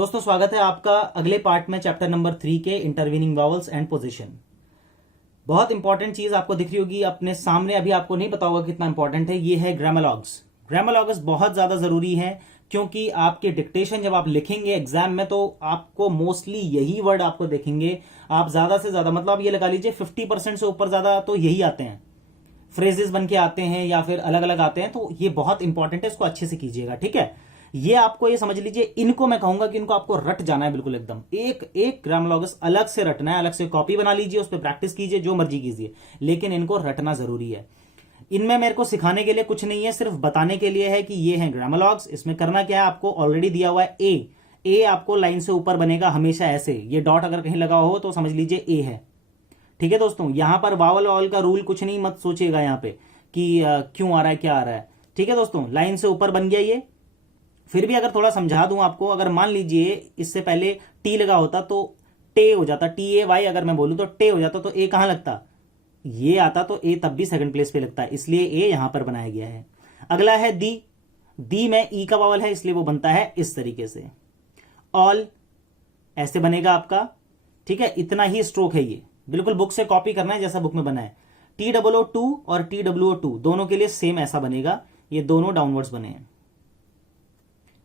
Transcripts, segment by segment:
दोस्तों स्वागत है आपका अगले पार्ट में चैप्टर नंबर 3 के इंटरवीनिंग वावल्स एंड पोजीशन। बहुत इंपॉर्टेंट चीज आपको दिख रही होगी अपने सामने, अभी आपको नहीं पता होगा कितना इंपॉर्टेंट है। ये है ग्रामोलॉग्स। ग्रामोलॉग्स बहुत ज्यादा जरूरी है क्योंकि आपके डिक्टेशन जब आप लिखेंगे एग्जाम में तो आपको मोस्टली यही वर्ड आपको देखेंगे। आप ज्यादा से ज्यादा मतलब ये लगा लीजिए 50% से ऊपर ज्यादा तो यही आते हैं, फ्रेजेस बन के आते हैं या फिर अलग अलग आते हैं। तो ये बहुत इंपॉर्टेंट है, इसको अच्छे से कीजिएगा, ठीक है। ये आपको ये समझ लीजिए, इनको मैं कहूंगा कि इनको आपको रट जाना है बिल्कुल एकदम। एक एक ग्रामोलॉगस अलग से रटना है, अलग से कॉपी बना लीजिए, उस पर प्रैक्टिस कीजिए, जो मर्जी कीजिए, लेकिन इनको रटना जरूरी है। इनमें मेरे को सिखाने के लिए कुछ नहीं है, सिर्फ बताने के लिए है कि ये है ग्रामोलॉग्स। इसमें करना क्या है, आपको ऑलरेडी दिया हुआ है ए आपको लाइन से ऊपर बनेगा हमेशा ऐसे। ये डॉट अगर कहीं लगा हो तो समझ लीजिए ए है, ठीक है दोस्तों। यहां पर वावल ऑल का रूल कुछ नहीं, मत सोचिएगा यहां पे कि क्यों आ रहा है क्या आ रहा है, ठीक है दोस्तों। लाइन से ऊपर बन गया ये। फिर भी अगर थोड़ा समझा दूं आपको, अगर मान लीजिए इससे पहले टी लगा होता तो टे हो जाता, टी ए वाई अगर मैं बोलूं तो टे हो जाता, तो ए कहां लगता, ये आता तो ए तब भी सेकंड प्लेस पे लगता है, इसलिए ए यहां पर बनाया गया है। अगला है दी। दी में ई का वावल है इसलिए वो बनता है इस तरीके से। ऑल ऐसे बनेगा आपका, ठीक है। इतना ही स्ट्रोक है, ये बिल्कुल बुक से कॉपी करना है जैसा बुक में बना है। TOO2 और TOO2 दोनों के लिए सेम ऐसा बनेगा। ये दोनों डाउनवर्ड्स बने हैं,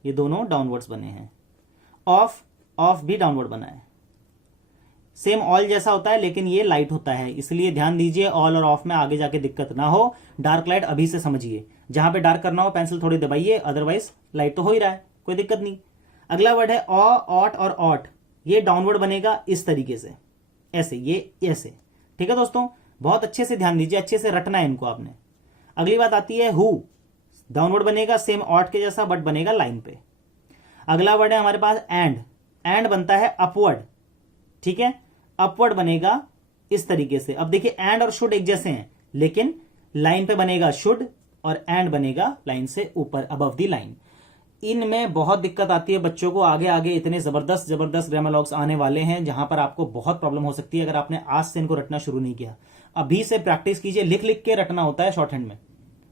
ये दोनों डाउनवर्ड्स बने हैं। ऑफ, ऑफ भी डाउनवर्ड बना है। सेम ऑल जैसा होता है लेकिन ये लाइट होता है, इसलिए ध्यान दीजिए ऑल और ऑफ में आगे जाके दिक्कत ना हो। डार्क लाइट अभी से समझिए, जहां पे डार्क करना हो पेंसिल थोड़ी दबाइए, अदरवाइज लाइट तो हो ही रहा है, कोई दिक्कत नहीं। अगला वर्ड है ऑट और ऑट। ये डाउनवर्ड बनेगा इस तरीके से, ऐसे, ये ऐसे, ठीक है दोस्तों। बहुत अच्छे से ध्यान दीजिए, अच्छे से रटना है इनको आपने। अगली बात आती है हु। डाउनवर्ड बनेगा सेम ऑट के जैसा बट बनेगा लाइन पे। अगला वर्ड है हमारे पास एंड। एंड बनता है अपवर्ड, ठीक है। अपवर्ड बनेगा इस तरीके से। अब देखिए एंड और शुड एक जैसे हैं लेकिन लाइन पे बनेगा शुड और एंड बनेगा लाइन से ऊपर, अबव द लाइन। इनमें बहुत दिक्कत आती है बच्चों को, आगे आगे इतने जबरदस्त जबरदस्त ग्रामोलॉग्स आने वाले हैं जहां पर आपको बहुत प्रॉब्लम हो सकती है अगर आपने आज से इनको रटना शुरू नहीं किया। अभी से प्रैक्टिस कीजिए, लिख लिख के रटना होता है शॉर्ट हैंड में,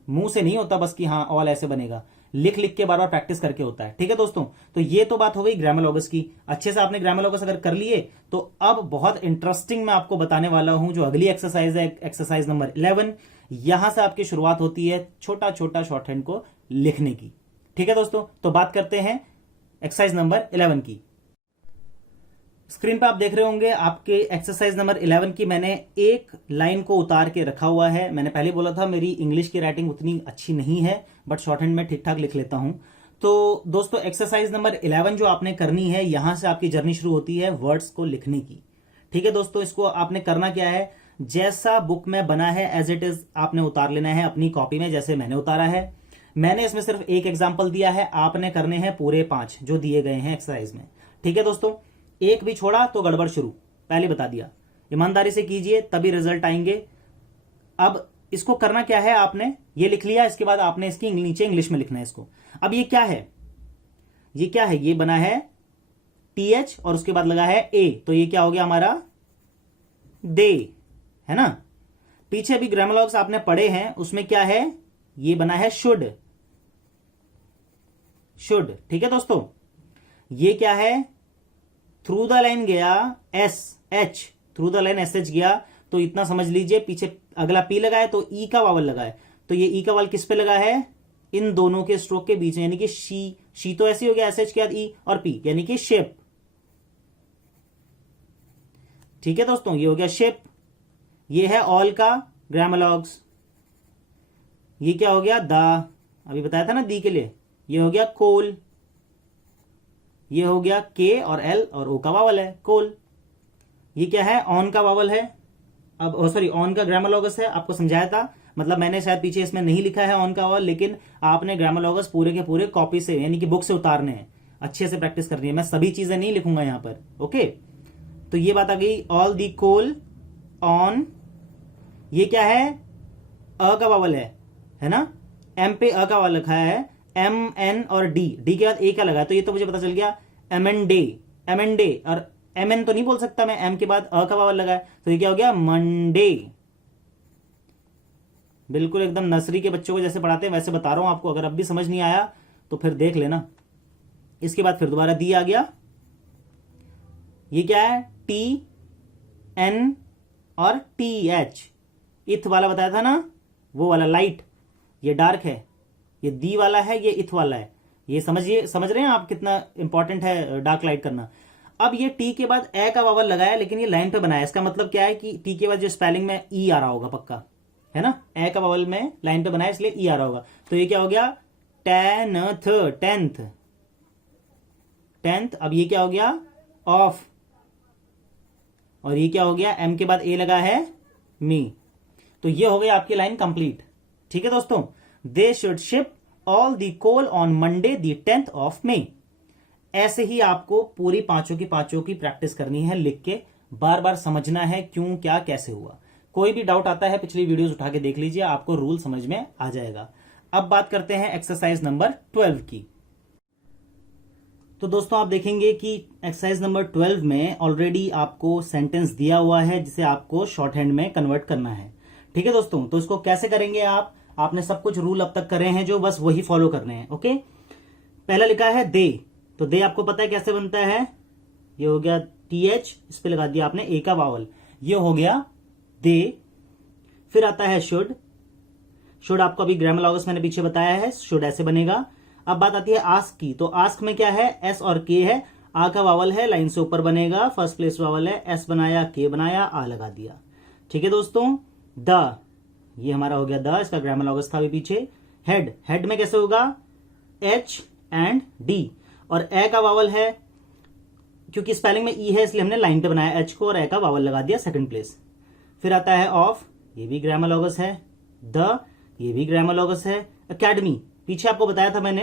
मुंह से नहीं होता बस कि हाँ ऑल ऐसे बनेगा, लिख लिख के बार बार प्रैक्टिस करके होता है, ठीक है दोस्तों। तो ये तो बात हो गई ग्रामोलॉगस की। अच्छे से आपने ग्रामोलॉगस अगर कर लिए तो अब बहुत इंटरेस्टिंग मैं आपको बताने वाला हूं जो अगली एक्सरसाइज है, एक्सरसाइज नंबर 11। यहां से आपकी शुरुआत होती है छोटा छोटा शॉर्ट हैंड को लिखने की, ठीक है दोस्तों। तो बात करते हैं एक्सरसाइज नंबर 11 की। स्क्रीन पर आप देख रहे होंगे आपके एक्सरसाइज नंबर 11 की मैंने एक लाइन को उतार के रखा हुआ है। मैंने पहले बोला था मेरी इंग्लिश की राइटिंग उतनी अच्छी नहीं है बट शॉर्ट हैंड में ठीक ठाक लिख लेता हूं। तो दोस्तों एक्सरसाइज नंबर 11 जो आपने करनी है, यहां से आपकी जर्नी शुरू होती है वर्ड्स को लिखने की, ठीक है दोस्तों। इसको आपने करना क्या है, जैसा बुक में बना है एज इट इज आपने उतार लेना है अपनी कॉपी में, जैसे मैंने उतारा है। मैंने इसमें सिर्फ एक एग्जाम्पल दिया है, आपने करने हैं पूरे 5 जो दिए गए हैं एक्सरसाइज में, ठीक है दोस्तों। एक भी छोड़ा तो गड़बड़ शुरू, पहले बता दिया। ईमानदारी से कीजिए तभी रिजल्ट आएंगे। अब इसको करना क्या है, आपने ये लिख लिया, इसके बाद आपने इसकी नीचे इंग्लिश में लिखना है इसको। अब ये क्या है, ये क्या है, ये बना है TH और उसके बाद लगा है A, तो ये क्या हो गया हमारा दे, है ना। पीछे भी ग्रामोलॉग्स आपने पढ़े हैं, उसमें क्या है, ये बना है शुड, शुड, ठीक है दोस्तों। ये क्या है, थ्रू द लाइन गया SH, through the line SH गया, तो इतना समझ लीजिए। पीछे अगला P लगा है तो E का वावल लगा है, तो ये E का वावल किस पे लगा है, इन दोनों के स्ट्रोक के बीच में, यानी कि शी तो ऐसे हो गया SH के बाद E और P, यानी कि शेप, ठीक है दोस्तों। ये हो गया शेप। ये है ऑल का ग्रामोलॉग्स। ये क्या हो गया द, अभी बताया था ना दी के लिए। ये हो गया कोल, ये हो गया K और L और O का वावल है कोल। ये क्या है, ऑन का वावल है। अब सॉरी ऑन का ग्रामोलॉगस है, आपको समझाया था, मतलब मैंने शायद पीछे इसमें नहीं लिखा है ऑन का वावल, लेकिन आपने ग्रामोलॉगस पूरे के पूरे कॉपी से यानी कि बुक से उतारने हैं, अच्छे से प्रैक्टिस करनी है। मैं सभी चीजें नहीं लिखूंगा यहां पर, ओके। तो ये बात आ गई, ऑल दी कोल ऑन। ये क्या है, अ का वावल है ना, M पे अ का वावल लिखा है, MN और D के बाद A का लगा है, तो ये तो मुझे पता चल गया MN डे, और MN तो नहीं बोल सकता मैं, M के बाद अ का वावल लगा है, तो ये क्या हो गया मंडे। बिल्कुल एकदम नर्सरी के बच्चों को जैसे पढ़ाते हैं वैसे बता रहा हूं आपको। अगर अब भी समझ नहीं आया तो फिर देख लेना। इसके बाद फिर दोबारा दी आ गया, ये क्या है, टी एन और टी एच, इथ वाला बताया था ना, वो वाला लाइट, ये डार्क है, ये दी वाला है, ये इथ वाला है। ये समझ रहे हैं आप कितना इंपॉर्टेंट है डार्क लाइट करना। अब ये टी के बाद ए का वावल लगाया, लेकिन ये लाइन पे बनाया, इसका मतलब क्या है कि टी के बाद जो स्पेलिंग में ई आ रहा होगा पक्का, है ना, ए का वावल में लाइन पे बनाया इसलिए ई आ रहा होगा। तो ये क्या हो गया, टेनथ, टेंथ, टेंथ। अब ये क्या हो गया, ऑफ, और ये क्या हो गया, एम के बाद ए लगा है, मी। तो ये हो गई आपकी लाइन कंप्लीट। ठीक है दोस्तों, they should ship all the coal on Monday the 10th of May. ऐसे ही आपको पूरी पांचों की प्रैक्टिस करनी है, लिख के बार बार समझना है क्यों, क्या, कैसे हुआ। कोई भी डाउट आता है पिछली वीडियोस उठा के देख लीजिए, आपको रूल समझ में आ जाएगा। अब बात करते हैं एक्सरसाइज नंबर 12 की। तो दोस्तों आप देखेंगे कि एक्सरसाइज नंबर 12 में ऑलरेडी आपको सेंटेंस दिया हुआ है जिसे आपको शॉर्ट हैंड में कन्वर्ट करना है। ठीक है दोस्तों, तो इसको कैसे करेंगे आप, आपने सब कुछ रूल अब तक करे हैं जो, बस वही फॉलो करने हैं। ओके, पहला लिखा है दे, तो दे आपको पता है कैसे बनता है, ये हो गया टी एच, इस पे लगा दिया आपने ए का वावल, ये हो गया दे। फिर आता है शुड, शुड आपको अभी ग्रामर लॉगस मैंने पीछे बताया है, शुड ऐसे बनेगा। अब बात आती है आस्क की, तो आस्क में क्या है, एस और के है, आ का वावल है, लाइन से ऊपर बनेगा, फर्स्ट प्लेस वावल है, एस बनाया, के बनाया, आ लगा दिया। ठीक है दोस्तों, द, ये हमारा हो गया द, इसका ग्रामर लॉगस था अभी पीछे। हेड, हेड में कैसे होगा, एच एंड डी, और ए का वावल है, क्योंकि स्पेलिंग में ई है इसलिए हमने लाइन पे बनाया एच को और ए का वावल लगा दिया सेकंड प्लेस। फिर आता है ऑफ, ये भी ग्रामर लॉगस है, द, ये भी ग्रामर लॉगस है। अकेडमी, पीछे आपको बताया था मैंने,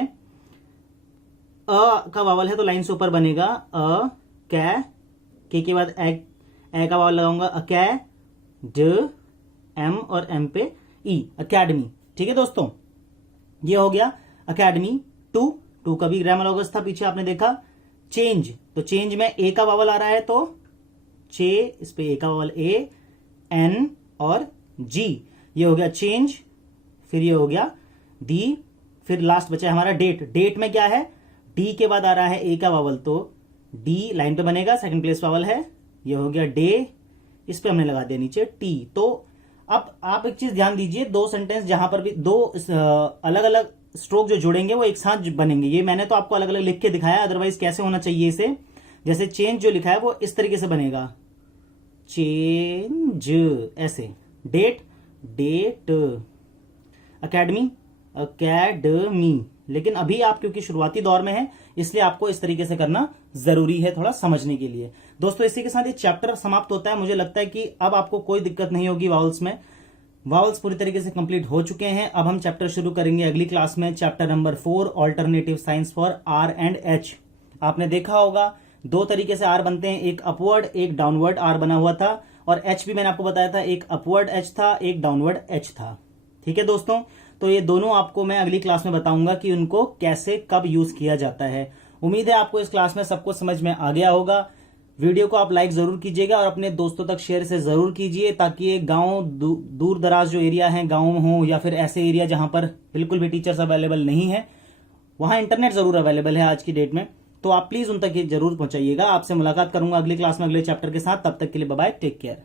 अ का वावल है तो लाइन से ऊपर बनेगा, अ के बाद ए का वावल लगाऊंगा, अकै, ड, एम और एम पे ई, अकेडमी। ठीक है दोस्तों, ये हो गया अकेडमी। टू का भी ग्रामर लॉगस था पीछे आपने देखा। चेंज, तो चेंज में ए का वावल आ रहा है तो चे, इस पे ए का वावल, ए, एन और जी, ये हो गया चेंज। फिर ये हो गया दी, फिर लास्ट बचा हमारा डेट। डेट में क्या है, डी के बाद आ रहा है ए का वावल तो डी लाइन पे बनेगा, सेकंड प्लेस वावल है, ये हो गया डे, इस पे हमने लगा दिया नीचे टी। तो अब आप एक चीज ध्यान दीजिए, दो सेंटेंस जहां पर भी दो अलग अलग स्ट्रोक जो जुड़ेंगे वो एक साथ बनेंगे। ये मैंने तो आपको अलग अलग लिख के दिखाया, अदरवाइज कैसे होना चाहिए इसे, जैसे चेंज जो लिखा है वो इस तरीके से बनेगा, चेंज ऐसे, डेट, डेट, अकेडमी, अकेडमी। लेकिन अभी आप क्योंकि शुरुआती दौर में है इसलिए आपको इस तरीके से करना जरूरी है थोड़ा समझने के लिए। दोस्तों इसी के साथ ये चैप्टर समाप्त होता है। मुझे लगता है कि अब आपको कोई दिक्कत नहीं होगी वावल्स में, वावल्स पूरी तरीके से कंप्लीट हो चुके हैं। अब हम चैप्टर शुरू करेंगे अगली क्लास में, chapter number 4, alternative science for R and H. आपने देखा होगा दो तरीके से आर बनते हैं, एक अपवर्ड एक डाउनवर्ड आर बना हुआ था, और एच भी मैंने आपको बताया था, एक अपवर्ड एच था एक डाउनवर्ड एच था। ठीक है दोस्तों, तो ये दोनों आपको मैं अगली क्लास में बताऊंगा कि उनको कैसे कब यूज किया जाता है। उम्मीद है आपको इस क्लास में सब कुछ समझ में आ गया होगा। वीडियो को आप लाइक जरूर कीजिएगा और अपने दोस्तों तक शेयर से जरूर कीजिए, ताकि ये गांव दूर दराज जो एरिया है, गांव हो या फिर ऐसे एरिया जहां पर बिल्कुल भी टीचर्स अवेलेबल नहीं है, वहां इंटरनेट जरूर अवेलेबल है आज की डेट में, तो आप प्लीज उन तक ये जरूर पहुंचाइएगा। आपसे मुलाकात करूंगा अगली क्लास में अगले चैप्टर के साथ। तब तक के लिए बाय बाय, टेक केयर।